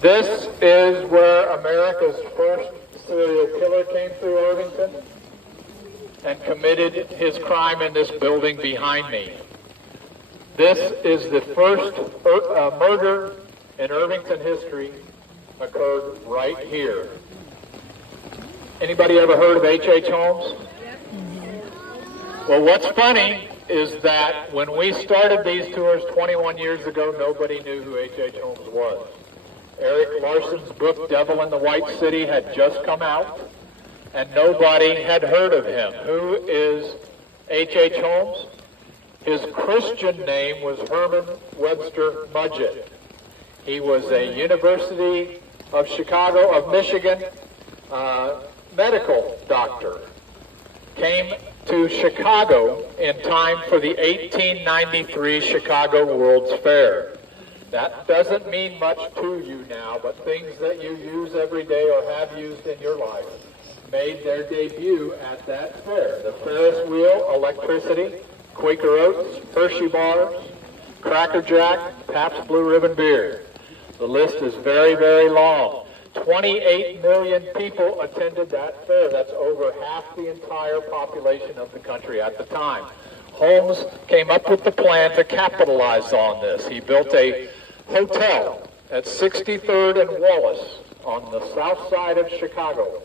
This is where America's first serial killer came through Irvington and committed his crime in this building behind me. This is the first murder in Irvington history occurred right here. Anybody ever heard of H.H. Holmes? Well, what's funny is that when we started these tours 21 years ago, nobody knew who H.H. Holmes was. Eric Larson's book, Devil in the White City, had just come out, and nobody had heard of him. Who is H.H. Holmes? His Christian name was Herman Webster Mudgett. He was a University of Michigan medical doctor. Came to Chicago in time for the 1893 Chicago World's Fair. That doesn't mean much to you now, but things that you use every day or have used in your life made their debut at that fair. The Ferris wheel, electricity, Quaker Oats, Hershey bars, Cracker Jack, Pabst Blue Ribbon beer. The list is very, very long. 28 million people attended that fair. That's over half the entire population of the country at the time. Holmes came up with the plan to capitalize on this. He built a hotel at 63rd and Wallace on the south side of Chicago.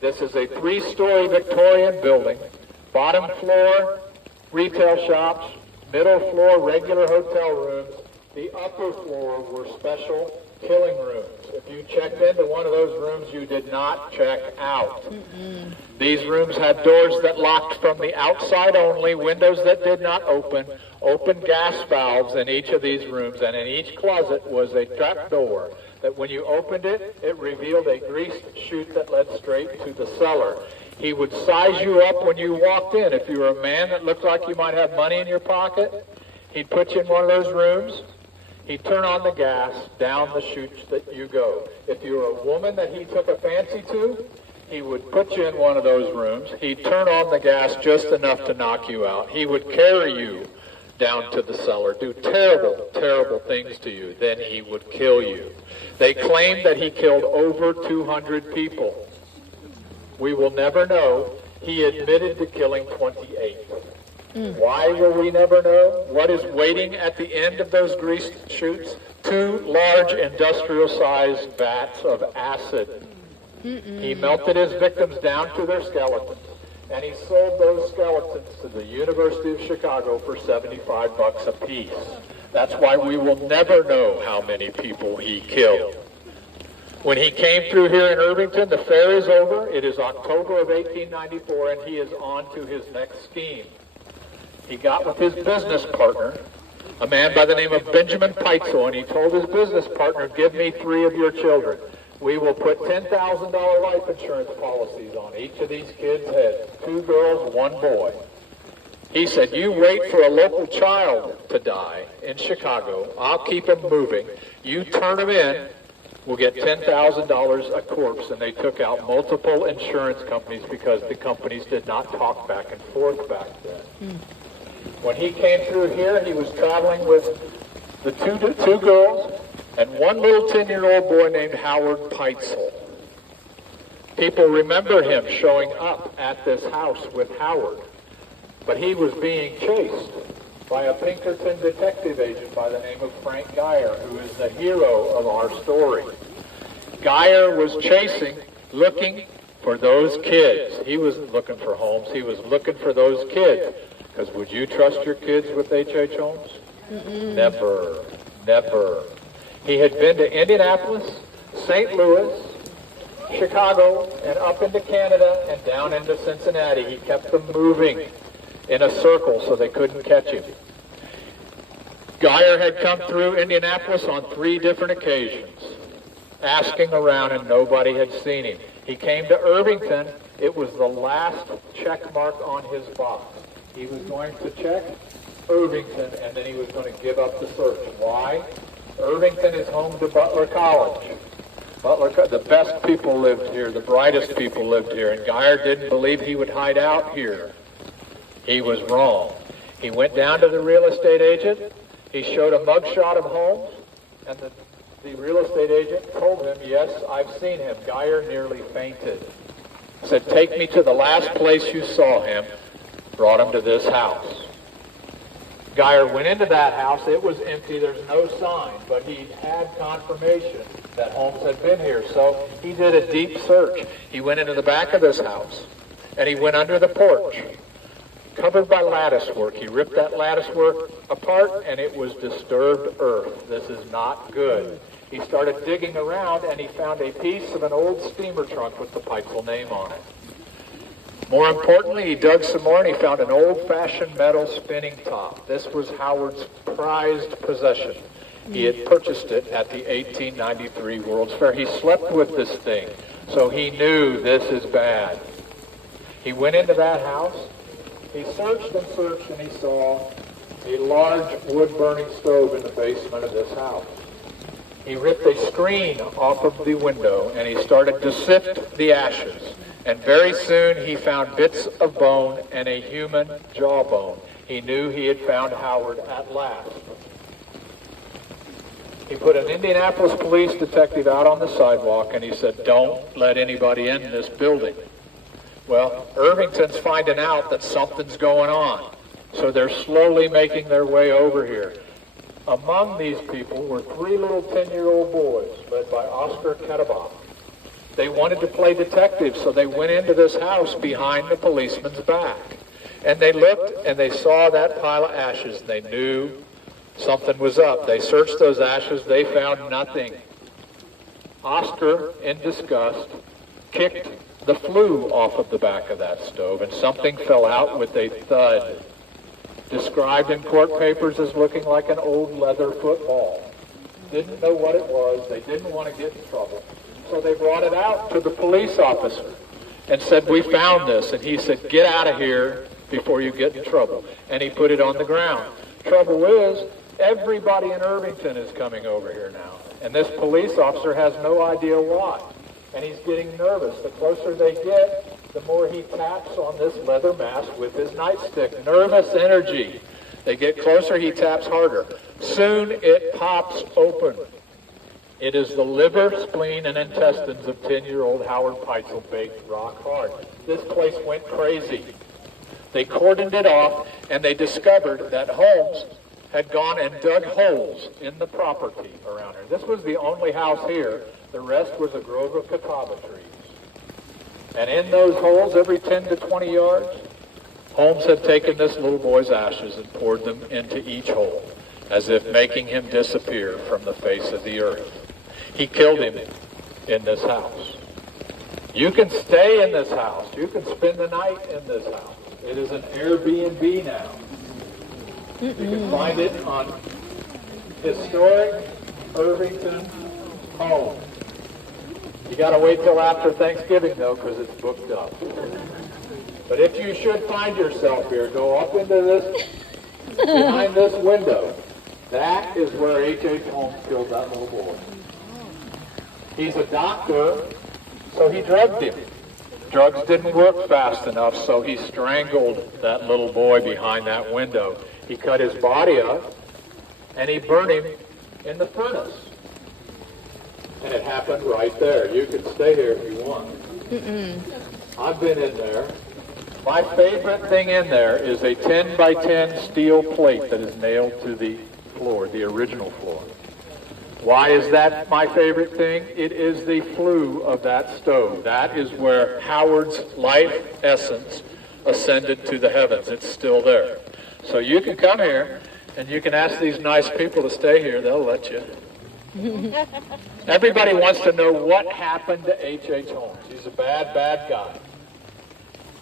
This is a 3-story Victorian building. Bottom floor, retail shops. Middle floor, regular hotel rooms. The upper floor were special killing rooms. If you checked into one of those rooms, you did not check out. These rooms had doors that locked from the outside only, windows that did not open gas valves in each of these rooms, and in each closet was a trap door that when you opened it, it revealed a greased chute that led straight to the cellar. He would size you up when you walked in. If you were a man that looked like you might have money in your pocket, he'd put you in one of those rooms. He'd turn on the gas, down the chutes that you go. If you were a woman that he took a fancy to, he would put you in one of those rooms. He'd turn on the gas just enough to knock you out. He would carry you down to the cellar, do terrible, terrible things to you. Then he would kill you. They claimed that he killed over 200 people. We will never know. He admitted to killing 28. Why will we never know? What is waiting at the end of those greased chutes? 2 large industrial-sized vats of acid. He melted his victims down to their skeletons, and he sold those skeletons to the University of Chicago for $75 a piece. That's why we will never know how many people he killed. When he came through here in Irvington, the fair is over. It is October of 1894, and he is on to his next scheme. He got with his business partner, a man by the name of Benjamin Peitzel, and he told his business partner, give me 3 of your children. We will put $10,000 life insurance policies on each of these kids' heads. 2 girls, 1 boy. He said, you wait for a local child to die in Chicago. I'll keep him moving. You turn him in, we'll get $10,000 a corpse. And they took out multiple insurance companies because the companies did not talk back and forth back then. When he came through here, he was traveling with the two girls and 1 little 10-year-old boy named Howard Peitzel. People remember him showing up at this house with Howard, but he was being chased by a Pinkerton detective agent by the name of Frank Geyer, who is the hero of our story. Geyer was chasing, looking for those kids. He wasn't looking for Holmes. He was looking for those kids. Because would you trust your kids with H.H. Holmes? Never, never. He had been to Indianapolis, St. Louis, Chicago, and up into Canada and down into Cincinnati. He kept them moving in a circle so they couldn't catch him. Geyer had come through Indianapolis on 3 different occasions, asking around, and nobody had seen him. He came to Irvington. It was the last check mark on his box. He was going to check Irvington, and then he was going to give up the search. Why? Irvington is home to Butler College. The best people lived here, the brightest people lived here, and Geyer didn't believe he would hide out here. He was wrong. He went down to the real estate agent. He showed a mugshot of Holmes, and the The real estate agent told him, yes, I've seen him. Geyer nearly fainted. Said, take me to the last place you saw him. Brought him to this house. Geyer went into that house. It was empty. There's no sign, but he had confirmation that Holmes had been here. So he did a deep search. He went into the back of this house, and he went under the porch, covered by lattice work. He ripped that lattice work apart, and it was disturbed earth. This is not good. He started digging around, and he found a piece of an old steamer trunk with the Peitzel name on it. More importantly, he dug some more, and he found an old-fashioned metal spinning top. This was Howard's prized possession. He had purchased it at the 1893 World's Fair. He slept with this thing, so he knew this is bad. He went into that house. He searched, and he saw a large wood-burning stove in the basement of this house. He ripped a screen off of the window, and he started to sift the ashes. And very soon he found bits of bone and a human jawbone. He knew he had found Howard at last. He put an Indianapolis police detective out on the sidewalk, and he said, don't let anybody in this building. Well, Irvington's finding out that something's going on, so they're slowly making their way over here. Among these people were 3 little 10-year-old boys led by Oscar Ketterbach. They wanted to play detective, so they went into this house behind the policeman's back. And they looked, and they saw that pile of ashes, and they knew something was up. They searched those ashes. They found nothing. Oscar, in disgust, kicked the flue off of the back of that stove, and something fell out with a thud. Described in court papers as looking like an old leather football. Didn't know what it was. They didn't want to get in trouble. So they brought it out to the police officer and said, we found this. And he said, get out of here before you get in trouble. And he put it on the ground. Trouble is, everybody in Irvington is coming over here now. And this police officer has no idea why. And he's getting nervous. The closer they get, the more he taps on this leather mask with his nightstick. Nervous energy. They get closer, he taps harder. Soon it pops open. It is the liver, spleen, and intestines of 10-year-old Howard Peitzel baked rock hard. This place went crazy. They cordoned it off, and they discovered that Holmes had gone and dug holes in the property around here. This was the only house here. The rest was a grove of catawba trees. And in those holes, every 10 to 20 yards, Holmes had taken this little boy's ashes and poured them into each hole, as if making him disappear from the face of the earth. He killed him in this house. You can stay in this house. You can spend the night in this house. It is an Airbnb now. You can find it on historic Irvington Holmes. You got to wait till after Thanksgiving, though, because it's booked up. But if you should find yourself here, go up into this, behind this window. That is where H.H. Holmes killed that little boy. He's a doctor, so he drugged him. Drugs didn't work fast enough, so he strangled that little boy behind that window. He cut his body up, and he burned him in the furnace. And it happened right there. You can stay here if you want. I've been in there. My favorite thing in there is a 10 by 10 steel plate that is nailed to the floor, the original floor. Why is that my favorite thing? It is the flue of that stove. That is where Howard's life essence ascended to the heavens. It's still there. So you can come here and you can ask these nice people to stay here. They'll let you. Everybody wants to know what happened to H.H. Holmes. He's a bad, bad guy.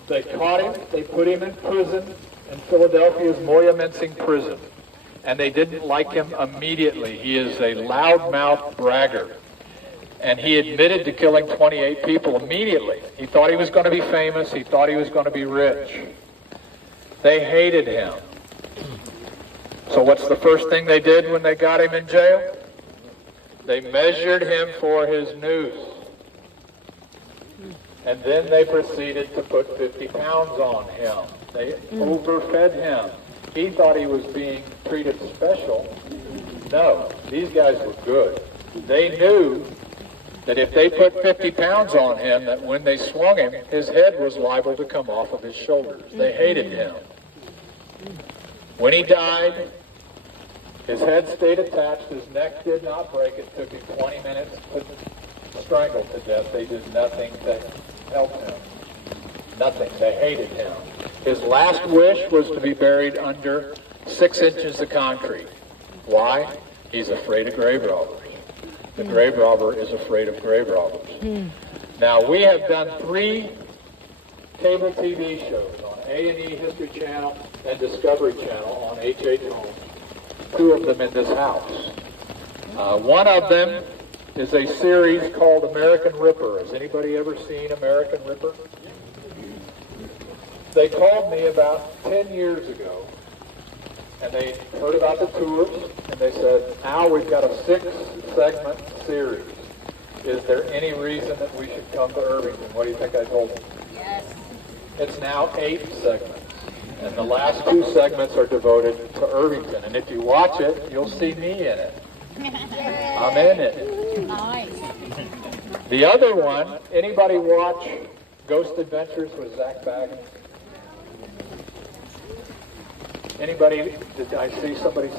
They caught him. They put him in prison in Philadelphia's Moyamensing prison. And they didn't like him immediately. He is a loudmouth bragger. And he admitted to killing 28 people immediately. He thought he was going to be famous. He thought he was going to be rich. They hated him. So what's the first thing they did when they got him in jail? They measured him for his noose. And then they proceeded to put 50 pounds on him. They overfed him. He thought he was being treated special. No, these guys were good. They knew that if they put 50 pounds on him, that when they swung him, his head was liable to come off of his shoulders. They hated him. When he died, his head stayed attached, his neck did not break. It took him 20 minutes to strangle to death. They did nothing to help him. Nothing. They hated him. His last wish was to be buried under 6 inches of concrete. Why? He's afraid of grave robbers. The grave robber is afraid of grave robbers. Now, we have done 3 cable TV shows on A&E History Channel and Discovery Channel on H.H. Holmes. 2 of them in this house. One of them is a series called American Ripper. Has anybody ever seen American Ripper? They called me about 10 years ago, and they heard about the tours, and they said, Al, we've got a 6-segment series. Is there any reason that we should come to Irvington? What do you think I told them? Yes. It's now 8 segments, and the last 2 segments are devoted to Irvington. And if you watch it, you'll see me in it. I'm in it. Nice. The other one, anybody watch Ghost Adventures with Zach Baggins? Anybody? Did I see somebody say